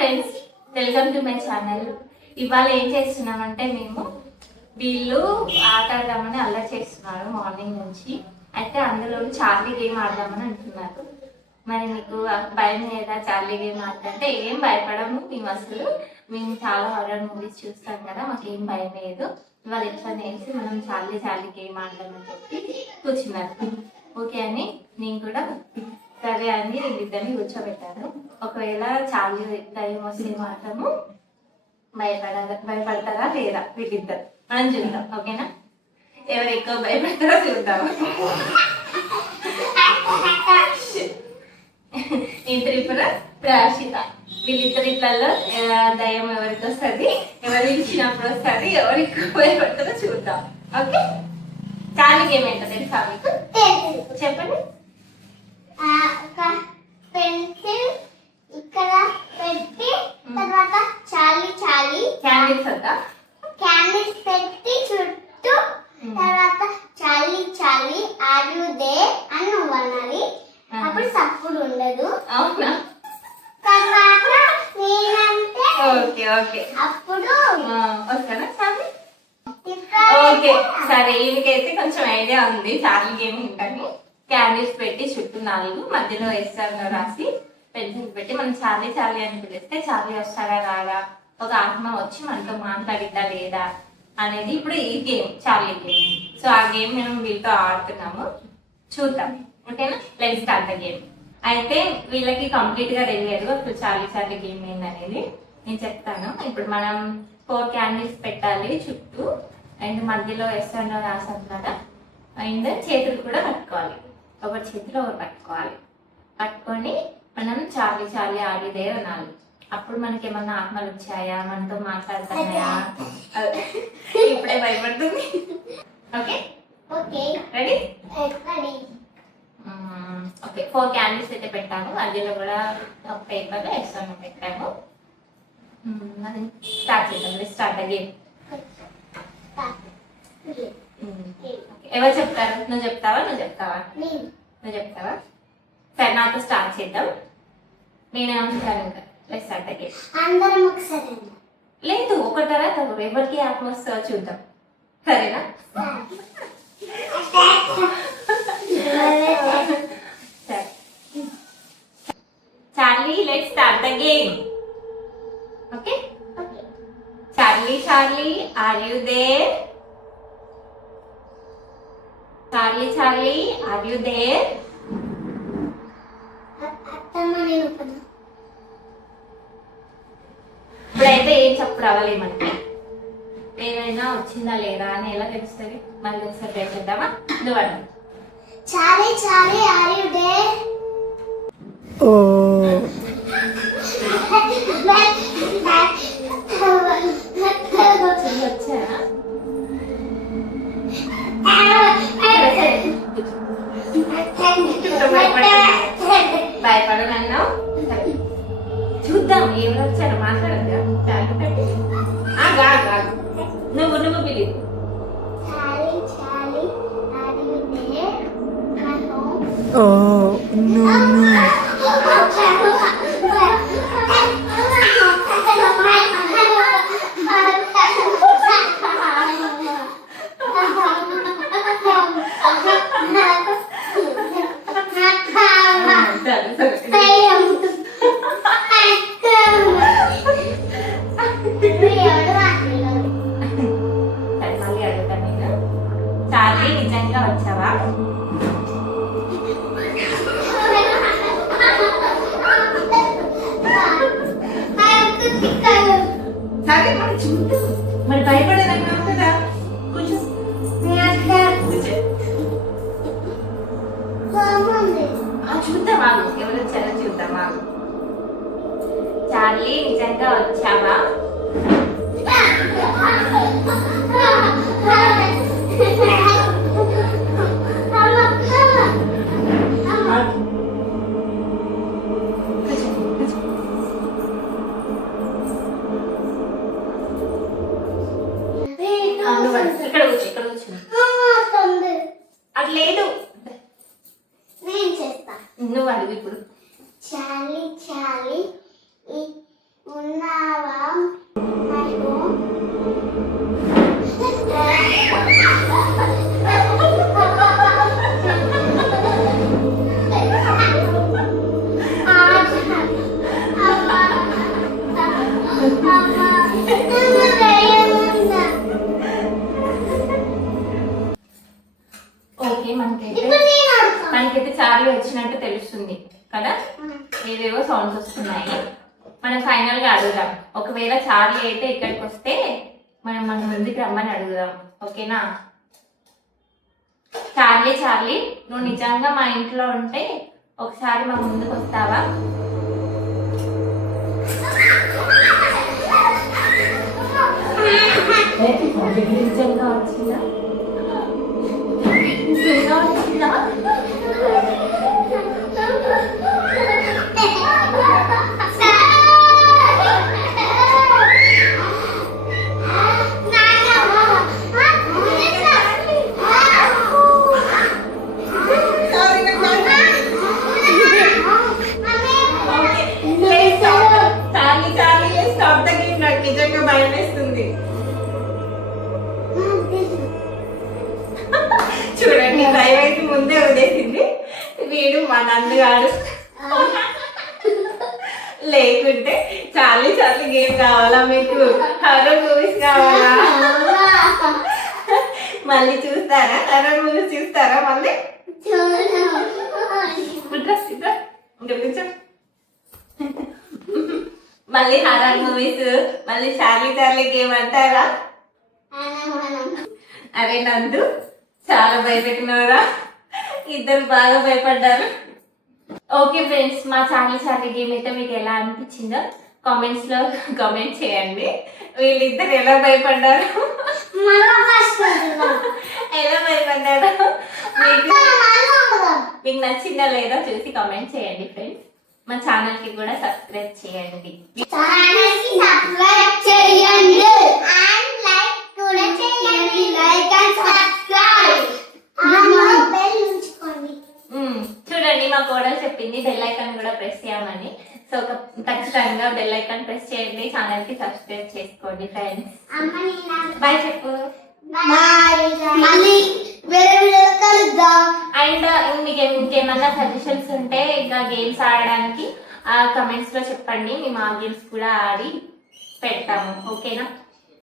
Friends, welcome to my channel. ఇవాళ ఏం చేస్తున్నామంటే మేము వీళ్ళు ఆట ఆడదామని అల్లరి చేస్తున్నారు మార్నింగ్ నుంచి. అయితే అందులో చార్లీ గేమ్ ఆడదామని అంటున్నారు. మరి మీకు భయం లేదా చార్లీ గేమ్ ఆడుతుంటే? ఏం భయపడము మేము అసలు. మేము చాలా హారర్ మూవీస్ చూస్తాం కదా, మాకు ఏం భయం లేదు. ఇవాళ ఎట్లా నేర్చి మనం చార్లీ గేమ్ ఆడదామని చెప్పి కూర్చున్నారు. ఓకే అని నేను కూడా సరే అని ఇద్దరిని కూర్చోబెట్టాను. ఒకవేళ చార్లీ దయ్యం వస్తే మాత్రము భయపడతారా లేదా వీళ్ళిద్దరు మనం చూద్దాం. ఓకేనా? ఎవరు ఎక్కువ భయపడతారో చూద్దాం. ఈ త్రిపుర రాశిత వీళ్ళిద్దరిట్లలో దయ్యం ఎవరికి వస్తుంది, ఎవరు ఇచ్చినప్పుడు వస్తుంది, ఎవరు ఎక్కువ భయపడతారో చూద్దాం. ఓకే, చార్లీ గేమ్ ఏంటో తెలుసా మీకు? చెప్పండి. పెన్సిల్ ఇక్కడ పెట్టి తర్వాత క్యాండిల్స్ వద్దా? క్యాండిల్స్ పెట్టి చుట్టూ తర్వాత చాలీ ఆర్ యు దేర్ అని నువ్వు అనాలి. అప్పుడు సప్పుడు ఉండదు. అవునా? తర్వాత నేనంటే ఓకే ఓకే అప్పుడు వస్తానా చార్లీ? ఓకే సరే, ఈయనకైతే కొంచెం ఐడియా ఉంది చార్లీ గేమ్ ఏంటని. క్యాండిల్స్ పెట్టి చుట్టూ 4 మధ్యలో వేస్తారో రాసి పెన్సిల్ పెట్టి మనం చార్లీ అని పిలిస్తే చార్లీ వస్తాడా రాడా, ఒక ఆత్మ వచ్చి మనతో మాట్లాడిద్దా లేదా అనేది ఇప్పుడు ఈ గేమ్, చార్లీ గేమ్. సో ఆ గేమ్ మేము వీళ్ళతో ఆడుతున్నాము, చూద్దాం. ఓకేనా? Let's start the game. అయితే వీళ్ళకి కంప్లీట్ గా తెలియదు అసలు చార్లీ గేమ్ ఏందనేది. నేను చెప్తాను. ఇప్పుడు మనం 4 క్యాండిల్స్ పెట్టాలి చుట్టూ, అండ్ మధ్యలో వేస్తాడో రాసాం కదా, అండ్ చేతులు కూడా పట్టుకోవాలి. ఒకటి చేతిలో ఒకటి పట్టుకోవాలి. పట్టుకొని మనం చార్లీ ఆడిదే అనాలి. అప్పుడు మనకి ఏమన్నా ఆత్మలు వచ్చాయా, మనతో మాట్లాడుతున్నాయా? ఇప్పుడే భయపడుతుంది. Okay ready? ఓకే, 4 క్యాండిల్స్ అయితే పెట్టాము, మధ్యలో కూడా ఒక పేపర్లో ఎక్స్ట్రా పెట్టాము. స్టార్ట్ చేద్దాం. Start game. ఎవరు చెప్తారు? నువ్వు చెప్తావా? నువ్వు చెప్తావా? సరే, నాతో స్టార్ట్ చేద్దాం. నేనేమంటాను ఇంకా. Start game. అందరం ఒకసారి లేదు, ఒక తర్వాత ఎవరికి ఆత్మ వస్తుందో చూద్దాం. సరేనా? సరే Charlie, let's start the game. Okay? Charlie are you there? Charlie are you there? ఇప్పుడైతే ఏం చెప్పు రావాలి మనకి. ఏదైనా వచ్చిందా లేదా అని ఎలా తెలుస్తుంది? మళ్ళీ ఒకసారి ట్రై చేద్దామా? నువ్వు అడుగు. Charlie are you there? వచ్చా? భయపడనన్నావు. చూద్దాం ఎవరు వచ్చారు, మాట్లాడద్దా? నువ్వు పిలి. మళ్ళీ అడుగుతాను నేను. చార్లీ నిజంగా వచ్చావా? సరే మరి చూద్దాం. మరి భయపడేదన్నావు కదా, కొంచెం చూద్దాం. ఎవరు వచ్చారో చూద్దామా? చార్లీ నిజంగా వచ్చావా? ఇక్కడ కూర్చో. అట్లేదు, నువ్వు అడుగు ఇప్పుడు. చార్లీ వస్తుంది కదా, ఏవేవో సౌండ్స్ వస్తున్నాయి. మనం ఫైనల్ గా అడుగుదాం. ఒకవేళ చార్లీ అయితే ఇక్కడికి వస్తే మనం మన ముందుకు రమ్మని అడుగుదాం. ఓకేనా? చార్లీ చార్లీ, నువ్వు నిజంగా మా ఇంట్లో ఉంటే ఒకసారి మా ముందుకు వస్తావా? నిజంగా వచ్చిందా? నిజంగా వచ్చిందా? Charlie Charlie stop the game. నాకు నిజంగా భయం వేస్తుంది. చూడండి, భయం అయితే ముందే వదిలేసింది. వీడు మా నందుగాడు. లేకుంటే చార్లీ చార్లీ గేమ్ కావాలా మీకు? హర్రర్ మూవీస్ కావాలా? మళ్ళీ చూస్తారా? హర్రర్ మూవీస్ చూస్తారా మళ్ళీ? మళ్ళీ హర్రర్ మూవీస్, మళ్ళీ చార్లీ చార్లీ గేమ్ అంటారా? అరే నందు, చాలా భయపెట్టినవరా. ఇద్దరు బాగా భయపడ్డారు. ఓకే ఫ్రెండ్స్, మా చార్లీ చార్లీ గేమ్ అయితే మీకు ఎలా అనిపించిందో కామెంట్స్ లో కామెంట్ చేయండి. వీళ్ళిద్దరు ఎలా భయపడ్డారు, ఎలా భయపడ్డారు, మీకు నచ్చిందా లేదా చూసి కామెంట్ చేయండి ఫ్రెండ్స్. మా ఛానల్ కి కూడా సబ్స్క్రైబ్ చేయండి. చూడండి, మా కోడలు చెప్పింది బెల్ ఐకాన్ కూడా ప్రెస్ చేయమని. సో ఖచ్చితంగా బెల్ ఐకాన్ ప్రెస్ చేయండి, ఛానల్ కి సబ్స్క్రైబ్ చేసుకోండి ఫ్రెండ్స్. బాయ్ చెప్పు. అండ్ మీకు ఇంకేమన్నా సజెషన్స్ ఉంటే ఇంకా గేమ్స్ ఆడడానికి కమెంట్స్ లో చెప్పండి. మేము ఆ గేమ్స్ కూడా ఆడి పెడతాము. ఓకేనా?